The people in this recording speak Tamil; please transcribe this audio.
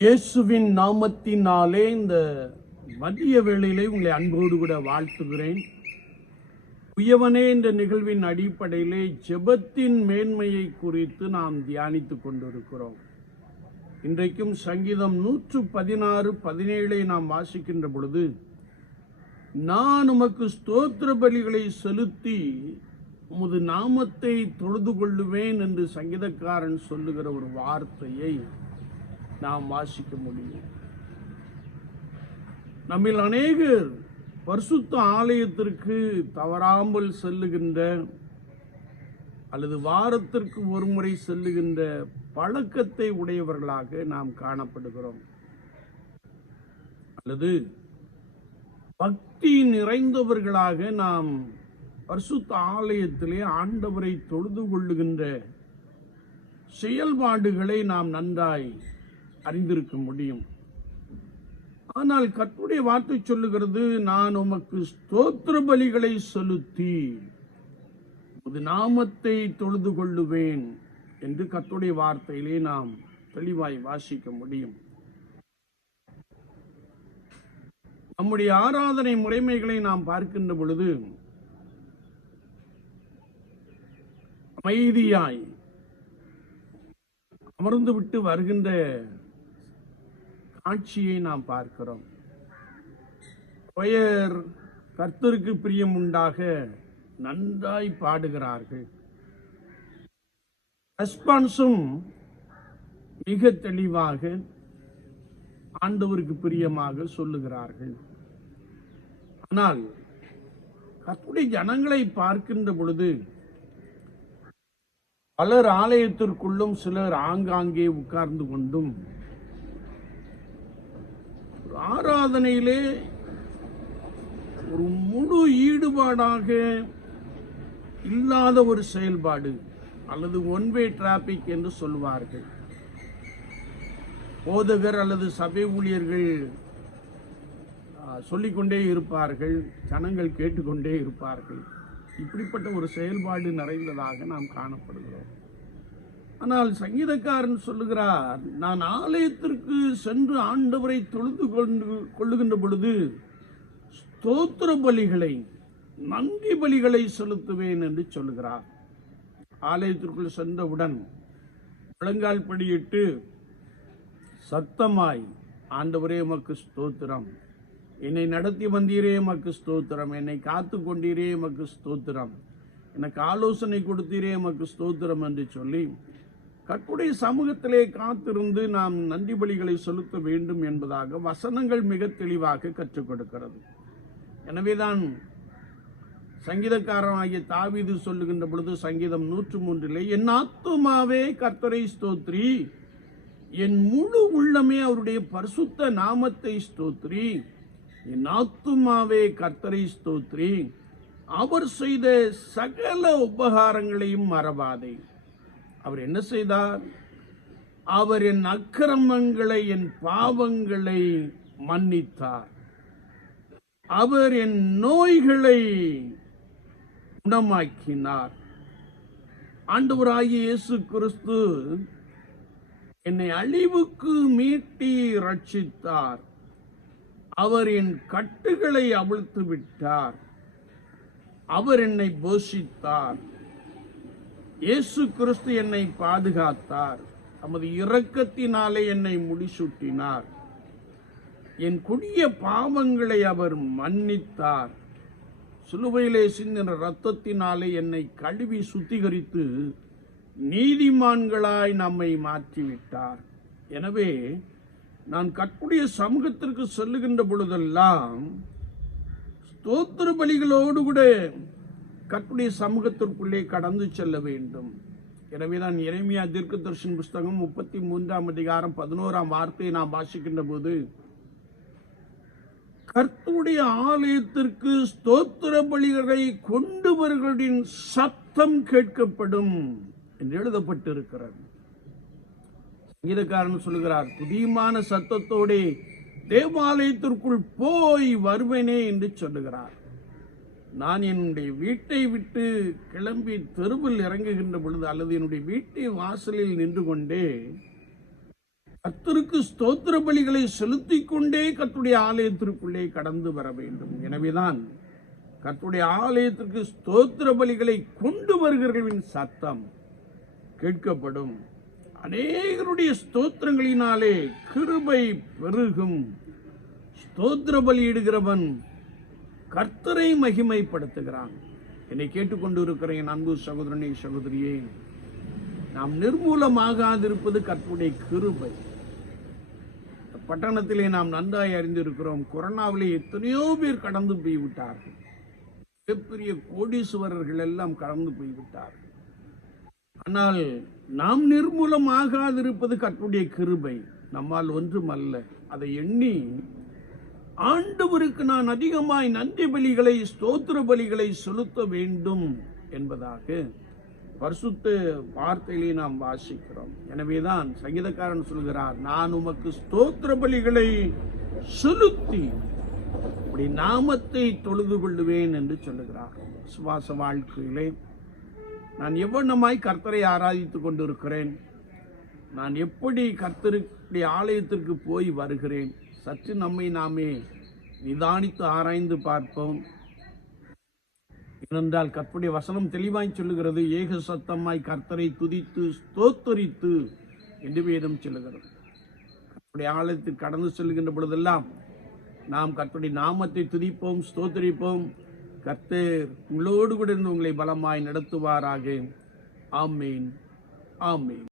இயேசுவின் நாமத்தினாலே இந்த மதிய வேளையிலே உங்களை அன்போடு கூட வாழ்த்துகிறேன். உயவனே என்ற நிகழ்வின் அடிப்படையிலே ஜெபத்தின் மேன்மையை குறித்து நாம் தியானித்து கொண்டிருக்கிறோம். இன்றைக்கும் சங்கீதம் நூற்று பதினாறு பதினேழை நாம் வாசிக்கின்ற பொழுது நான் உமக்கு ஸ்தோத்திர பலிகளை செலுத்தி உமது நாமத்தை தொழுது கொள்ளுவேன் என்று சங்கீதக்காரன் சொல்லுகிற ஒரு வார்த்தையை நாம் வாசிக்க முடியும். நம்மில் அநேகர் பரிசுத்த ஆலயத்திற்கு தவறாமல் செல்லுகின்ற அல்லது வாரத்திற்கு ஒரு முறை செல்லுகின்ற பழக்கத்தை உடையவர்களாக நாம் காணப்படுகிறோம். அல்லது பக்தி நிறைந்தவர்களாக நாம் பரிசுத்த ஆலயத்திலே ஆண்டவரை தொழுது கொள்ளுகின்ற செயல்பாடுகளை நாம் நன்றாய் அறிந்திருக்க முடியும். ஆனால் கத்துடைய வார்த்தை சொல்லுகிறது நான் உமக்கு ஸ்தோத்திர பலிகளை செலுத்தி உமது நாமத்தை தொழுது கொள்ளுவேன் என்று கத்துடைய வார்த்தையிலே நாம் தெளிவாய் வாசிக்க முடியும். நம்முடைய ஆராதனை முறைமைகளை நாம் பார்க்கின்ற பொழுது அமைதியாய் அமர்ந்துவிட்டு வருகின்ற காட்சியை நாம் பார்க்கிறோம். பெயர் கர்த்தருக்கு பிரியம் உண்டாக நன்றாய் பாடுகிறார்கள். ரெஸ்பான்ஸும் மிக தெளிவாக ஆண்டவருக்கு பிரியமாக சொல்லுகிறார்கள். ஆனால் கத்துடைய ஜனங்களை பார்க்கின்ற பொழுது பலர் ஆலயத்திற்குள்ளும் சிலர் ஆங்காங்கே உட்கார்ந்து கொண்டும் ஆராதனையிலே ஒரு முழு ஈடுபாடாக இல்லாத ஒரு செயல்பாடு அல்லது ஒன்வே டிராபிக் என்று சொல்வார்கள் போதகர் அல்லது சபை ஊழியர்கள் சொல்லிக்கொண்டே இருப்பார்கள் ஜனங்கள் கேட்டுக்கொண்டே இருப்பார்கள். இப்படிப்பட்ட ஒரு செயல்பாடு நிறைந்ததாக நாம் காணப்படுகிறோம். ஆனால் சங்கீதக்காரன் சொல்லுகிறார் நான் ஆலயத்திற்கு சென்று ஆண்டவரை தொழுது கொண்டு கொள்ளுகின்ற பொழுது ஸ்தோத்திர பலிகளை நன்றி பலிகளை செலுத்துவேன் என்று சொல்லுகிறார். ஆலயத்திற்குள் சென்றவுடன் முழங்கால் படியிட்டு சத்தமாய் ஆண்டவரே மக்கு ஸ்தோத்திரம். என்னை நடத்தி வந்தீரே மக்கு ஸ்தோத்திரம். என்னை காத்து கொண்டீரே மக்கு ஸ்தோத்திரம். எனக்கு ஆலோசனை கொடுத்தீரே மக்கு ஸ்தோத்திரம் என்று சொல்லி கற்புடைய சமூகத்திலே காத்திருந்து நாம் நன்றி பலிகளை செலுத்த வேண்டும் என்பதாக வசனங்கள் மிக தெளிவாக கற்றுக் கொடுக்கிறது. எனவேதான் சங்கீதக்காரனாகிய தாவீது சொல்லுகின்ற பொழுது சங்கீதம் நூற்று மூன்றிலே என் ஆத்துமாவே கர்த்தரை ஸ்தோத்ரி என் முழு உள்ளமே அவருடைய பரிசுத்த நாமத்தை ஸ்தோத்ரி என் ஆத்துமாவே கர்த்தரை ஸ்தோத்ரி அவர் செய்த சகல உபகாரங்களையும் மறவாதே. அவர் என்ன செய்தார்? அவர் என் அக்கிரமங்களை என் பாவங்களை மன்னித்தார். அவர் என் நோய்களை குணமாக்கினார். ஆண்டவராகிய இயேசு கிறிஸ்து என்னை அழிவுக்கு மீட்டி ரட்சித்தார் அவர் என் கட்டுகளை அவிழ்த்து விட்டார். அவர் என்னை போஷித்தார். இயேசு கிறிஸ்து என்னை பாதுகாத்தார். தமது இரக்கத்தினாலே என்னை முடிசூட்டினார். என் கொடிய பாவங்களை அவர் மன்னித்தார். சிலுவையிலே சிந்தின ரத்தத்தினாலே என்னை கழுவி சுத்திகரித்து நீதிமான்களாய் நம்மை மாற்றிவிட்டார். எனவே நான் கற்புடைய சமூகத்திற்கு செல்லுகின்ற பொழுதெல்லாம் ஸ்தோத்திர பலிகளோடு கூட கற்புடைய சமூகத்திற்குள்ளே கடந்து செல்ல வேண்டும். எனவே தான் இறைமையா தீர்க்கதர்ஷன் புஸ்தகம் முப்பத்தி மூன்றாம் அதிகாரம் பதினோராம் வார்த்தையை நாம் வாசிக்கின்ற போது கர்த்துடைய ஆலயத்திற்கு ஸ்தோத்திர பலிகளை கொண்டுவர்களின் சத்தம் கேட்கப்படும் என்று எழுதப்பட்டிருக்கிறது. சங்கீதக்காரன் சொல்லுகிறார் புதியமான சத்தத்தோடே தேவாலயத்திற்குள் போய் வருவேனே என்று சொல்லுகிறார். நான் என்னுடைய வீட்டை விட்டு கிளம்பி தெருவில் இறங்குகின்ற பொழுது அல்லது என்னுடைய வீட்டை வாசலில் நின்று கொண்டே கத்தருக்கு ஸ்தோத்திர பலிகளை செலுத்திக் கொண்டே கத்துடைய ஆலயத்திற்குள்ளே கடந்து வர வேண்டும். எனவேதான் கத்துடைய ஆலயத்திற்கு ஸ்தோத்திர பலிகளை கொண்டு வருகிறவர்களின் சத்தம் கேட்கப்படும். அநேகருடைய ஸ்தோத்திரங்களினாலே கிருபை பெருகும். ஸ்தோத்திர பலியிடுகிறவன் கர்த்தரை மகிமைப்படுத்துகிறான். என்னை கேட்டுக்கொண்டு இருக்கிறேன் அன்பு சகோதரனே சகோதரியே. நாம் நிர்மூலமாகாதிருப்பது கற்புடைய கிருபை. பட்டணத்திலே நாம் நன்றாய் அறிந்திருக்கிறோம். கொரோனாவிலே எத்தனையோ பேர் கடந்து போய்விட்டார்கள். மிகப்பெரிய கோடீஸ்வரர்கள் எல்லாம் கடந்து போய்விட்டார்கள். ஆனால் நாம் நிர்மூலமாகாதிருப்பது கற்புடைய கிருபை. நம்மால் ஒன்றும் அல்ல அதை எண்ணி ஆண்டவருக்கு நான் அதிகமாய் நன்றி பலிகளை ஸ்தோத்திர பலிகளை செலுத்த வேண்டும் என்பதாக பரிசுத்த வார்த்தையிலே நாம் வாசிக்கிறோம். எனவேதான் சங்கீதக்காரன் சொல்கிறார் நான் உமக்கு ஸ்தோத்திர பலிகளை செலுத்தி அப்படி நாமத்தை தொழுது கொள்ளுவேன் என்று சொல்லுகிறார். சுவாச வாழ்க்கையிலே நான் எவ்வண்ணமாய் கர்த்தரை ஆராதித்து கொண்டிருக்கிறேன். நான் எப்படி கர்த்தருடைய ஆலயத்திற்கு போய் வருகிறேன். சற்று நம்மை நாமே நிதானித்து ஆராய்ந்து பார்ப்போம். ஏனென்றால் கற்புடைய வசனம் தெளிவாய் சொல்லுகிறது ஏக சத்தமாய் கர்த்தரை துதித்து ஸ்தோத்தரித்து என்று வேதம் சொல்லுகிறது. கற்புடைய ஆலயத்தில் கடந்து செல்கின்ற பொழுதெல்லாம் நாம் கற்புடைய நாமத்தை துதிப்போம் ஸ்தோத்தரிப்போம். கர்த்தர் உங்களோடு கூட இருந்து உங்களை பலமாய் நடத்துவாராக. ஆமீன். ஆமீன்.